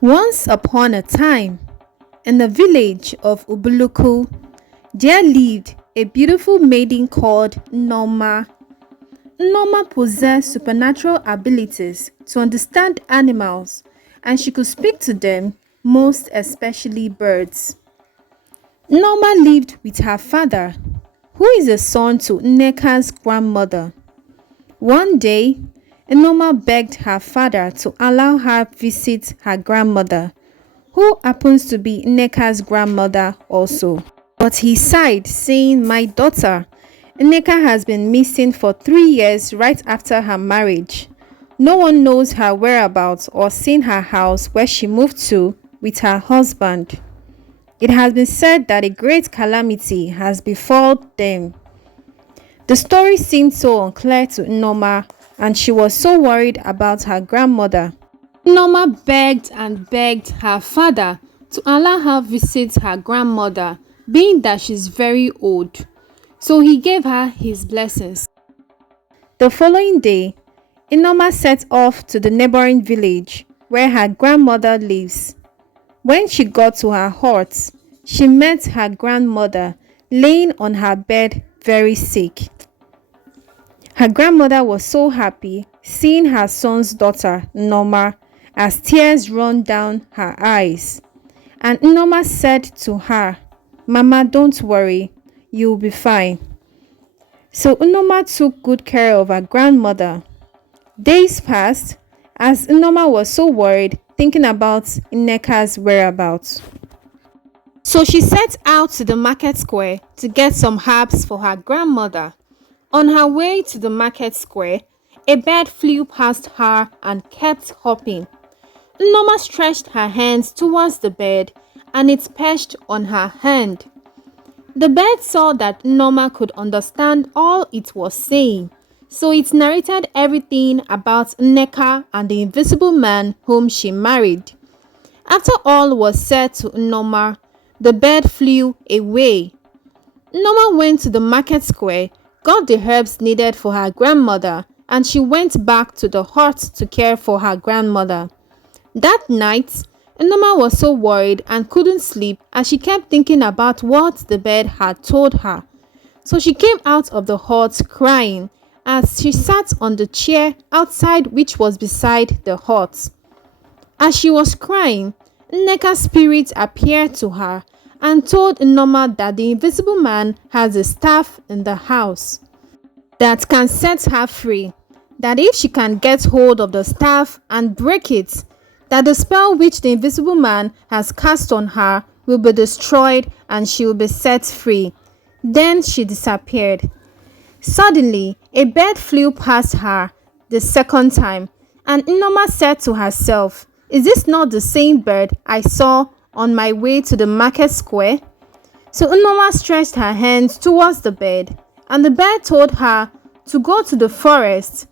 Once upon a time, in the village of Ubuluku, there lived a beautiful maiden called Noma. Noma possessed supernatural abilities to understand animals, and she could speak to them, most especially birds. Noma lived with her father, who is a son to Nneka's grandmother. One day, Noma begged her father to allow her visit her grandmother, who happens to be Nneka's grandmother also. But he sighed, saying, "My daughter, Nneka has been missing for 3 years right after her marriage. No one knows her whereabouts or seen her house where she moved to with her husband. It has been said that a great calamity has befallen them." The story seemed so unclear to Noma, and she was so worried about her grandmother. Noma begged and begged her father to allow her visit her grandmother, being that she's very old. So he gave her his blessings. The following day, Noma set off to the neighboring village where her grandmother lives. When she got to her hut, she met her grandmother laying on her bed very sick. Her grandmother was so happy seeing her son's daughter, Noma, as tears run down her eyes. And Noma said to her, "Mama, don't worry, you'll be fine." So Noma took good care of her grandmother. Days passed as Noma was so worried thinking about Nneka's whereabouts. So she set out to the market square to get some herbs for her grandmother. On her way to the market square, a bird flew past her and kept hopping. Noma stretched her hands towards the bird and it perched on her hand. The bird saw that Noma could understand all it was saying, so it narrated everything about Nneka and the invisible man whom she married. After all was said to Noma, the bird flew away. Noma went to the market square, got the herbs needed for her grandmother, and she went back to the hut to care for her grandmother. That night, Noma was so worried and couldn't sleep as she kept thinking about what the bird had told her. So she came out of the hut crying as she sat on the chair outside which was beside the hut. As she was crying, Nneka's spirit appeared to her and told Noma that the invisible man has a staff in the house that can set her free, that if she can get hold of the staff and break it, that the spell which the invisible man has cast on her will be destroyed and she will be set free. Then she disappeared. Suddenly, a bird flew past her the second time, and Noma said to herself, "Is this not the same bird I saw on my way to the market square?" So Noma stretched her hands towards the bird, and the bird told her to go to the forest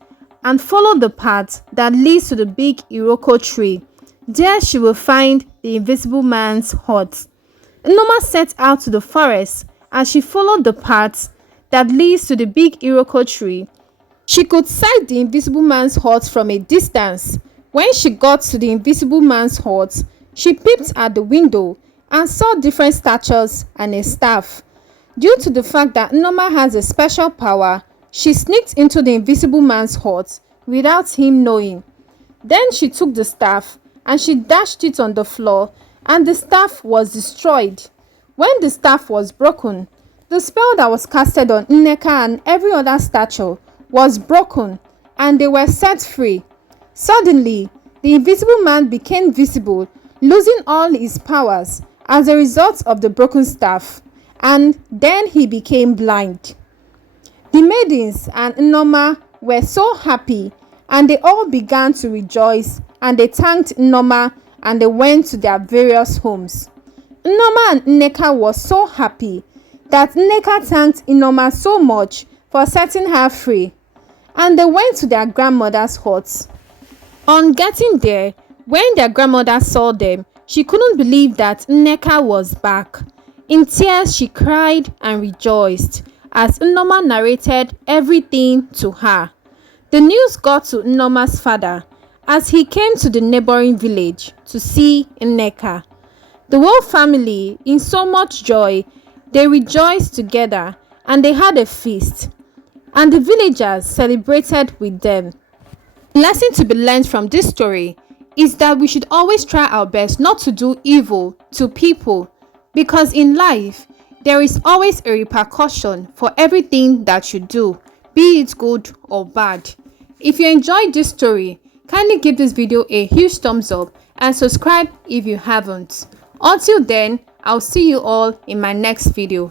and follow the path that leads to the big Iroko tree. There she will find the invisible man's hut. Noma set out to the forest. As she followed the path that leads to the big Iroko tree, she could sight the invisible man's hut from a distance. When she got to the invisible man's hut, she peeped at the window and saw different statues and a staff. Due to the fact that Noma has a special power, she sneaked into the invisible man's hut without him knowing. Then she took the staff and she dashed it on the floor, and the staff was destroyed. When the staff was broken, the spell that was casted on Nneka and every other statue was broken, and they were set free. Suddenly, the invisible man became visible, losing all his powers as a result of the broken staff, and then he became blind. The maidens and Noma were so happy, and they all began to rejoice, and they thanked Noma, and they went to their various homes. Noma and Nneka was so happy that Nneka thanked Noma so much for setting her free, and they went to their grandmother's hut. On getting there, when their grandmother saw them, she couldn't believe that Nneka was back. In tears, she cried and rejoiced as Noma narrated everything to her. The news got to Noma's father, as he came to the neighboring village to see Nneka. The whole family, in so much joy, they rejoiced together and they had a feast, and the villagers celebrated with them. The lesson to be learned from this story is that we should always try our best not to do evil to people, because in life there is always a repercussion for everything that you do, be it good or bad. If you enjoyed this story, kindly give this video a huge thumbs up and subscribe if you haven't. Until then, I'll see you all in my next video.